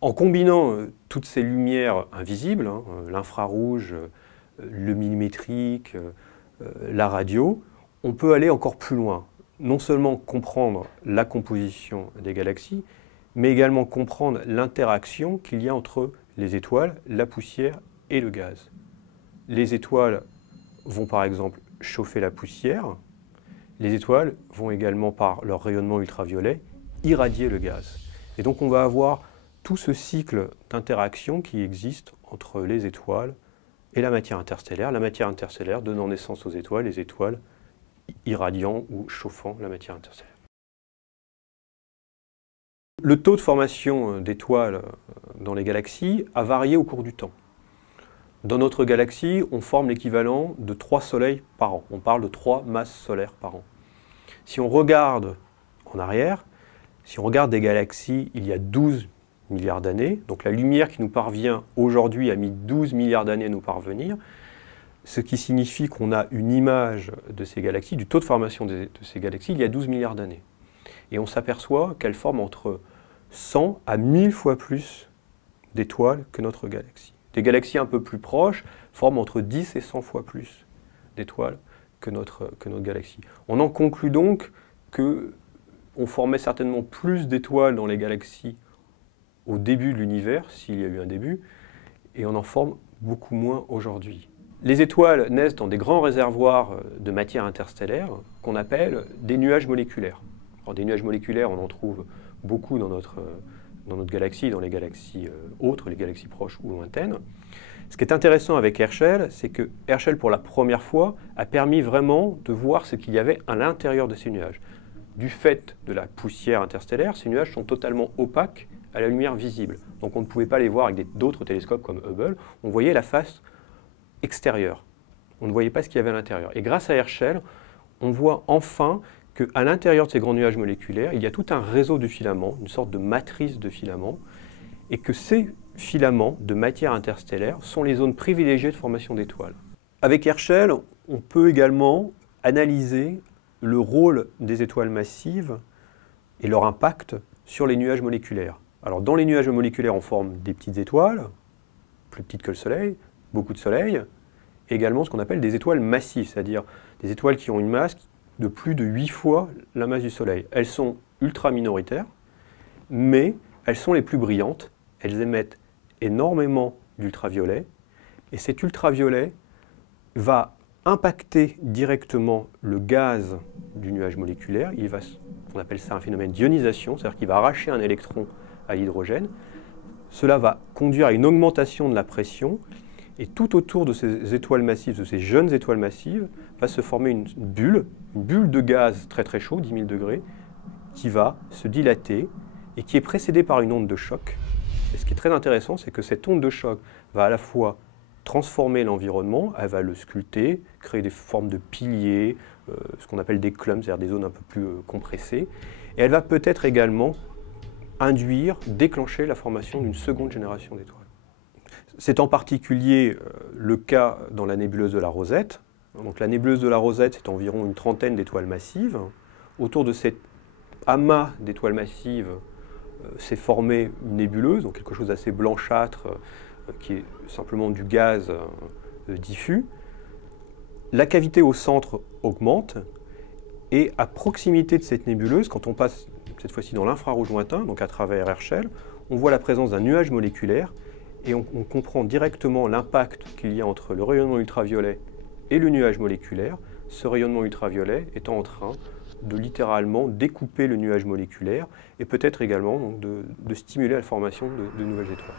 En combinant toutes ces lumières invisibles, l'infrarouge, le millimétrique, la radio, on peut aller encore plus loin. Non seulement comprendre la composition des galaxies, mais également comprendre l'interaction qu'il y a entre les étoiles, la poussière et le gaz. Les étoiles vont par exemple chauffer la poussière. Les étoiles vont également, par leur rayonnement ultraviolet, irradier le gaz. Et donc on va avoir tout ce cycle d'interaction qui existe entre les étoiles et la matière interstellaire donnant naissance aux étoiles, les étoiles irradiant ou chauffant la matière interstellaire. Le taux de formation d'étoiles dans les galaxies a varié au cours du temps. Dans notre galaxie, on forme l'équivalent de 3 soleils par an. On parle de 3 masses solaires par an. Si on regarde en arrière, si on regarde des galaxies il y a 12 milliards d'années, donc la lumière qui nous parvient aujourd'hui a mis 12 milliards d'années à nous parvenir, ce qui signifie qu'on a une image de ces galaxies, du taux de formation de ces galaxies il y a 12 milliards d'années. Et on s'aperçoit qu'elles forment entre 100 à 1000 fois plus d'étoiles que notre galaxie. Des galaxies un peu plus proches forment entre 10 et 100 fois plus d'étoiles que notre galaxie. On en conclut donc qu'on formait certainement plus d'étoiles dans les galaxies au début de l'univers, s'il y a eu un début, et on en forme beaucoup moins aujourd'hui. Les étoiles naissent dans des grands réservoirs de matière interstellaire qu'on appelle des nuages moléculaires. Alors, des nuages moléculaires, on en trouve beaucoup dans notre galaxie, dans les galaxies autres, les galaxies proches ou lointaines. Ce qui est intéressant avec Herschel, c'est que Herschel, pour la première fois, a permis vraiment de voir ce qu'il y avait à l'intérieur de ces nuages. Du fait de la poussière interstellaire, ces nuages sont totalement opaques à la lumière visible. Donc on ne pouvait pas les voir avec d'autres télescopes comme Hubble. On voyait la face extérieure. On ne voyait pas ce qu'il y avait à l'intérieur. Et grâce à Herschel, on voit enfin qu'à l'intérieur de ces grands nuages moléculaires, il y a tout un réseau de filaments, une sorte de matrice de filaments, et que ces filaments de matière interstellaire sont les zones privilégiées de formation d'étoiles. Avec Herschel, on peut également analyser le rôle des étoiles massives et leur impact sur les nuages moléculaires. Alors dans les nuages moléculaires, on forme des petites étoiles, plus petites que le Soleil, beaucoup de soleils, et également ce qu'on appelle des étoiles massives, c'est-à-dire des étoiles qui ont une masse de plus de 8 fois la masse du Soleil. Elles sont ultra minoritaires, mais elles sont les plus brillantes, elles émettent énormément d'ultraviolet, et cet ultraviolet va impacter directement le gaz du nuage moléculaire. On appelle ça un phénomène d'ionisation, c'est-à-dire qu'il va arracher un électron à l'hydrogène. Cela va conduire à une augmentation de la pression, et tout autour de ces étoiles massives, de ces jeunes étoiles massives, va se former une bulle de gaz très très chaud, 10 000 degrés, qui va se dilater et qui est précédée par une onde de choc. Et ce qui est très intéressant, c'est que cette onde de choc va à la fois transformer l'environnement, elle va le sculpter, créer des formes de piliers, ce qu'on appelle des clumps, c'est-à-dire des zones un peu plus compressées, et elle va peut-être également induire, déclencher la formation d'une seconde génération d'étoiles. C'est en particulier le cas dans la nébuleuse de la Rosette. Donc, la nébuleuse de la Rosette, c'est environ une trentaine d'étoiles massives. Autour de cet amas d'étoiles massives s'est formée une nébuleuse, donc quelque chose d'assez blanchâtre, qui est simplement du gaz diffus. La cavité au centre augmente, et à proximité de cette nébuleuse, quand on passe cette fois-ci dans l'infrarouge lointain, donc à travers Herschel, on voit la présence d'un nuage moléculaire, et on comprend directement l'impact qu'il y a entre le rayonnement ultraviolet et le nuage moléculaire, ce rayonnement ultraviolet étant en train de littéralement découper le nuage moléculaire et peut-être également donc, de stimuler la formation de nouvelles étoiles.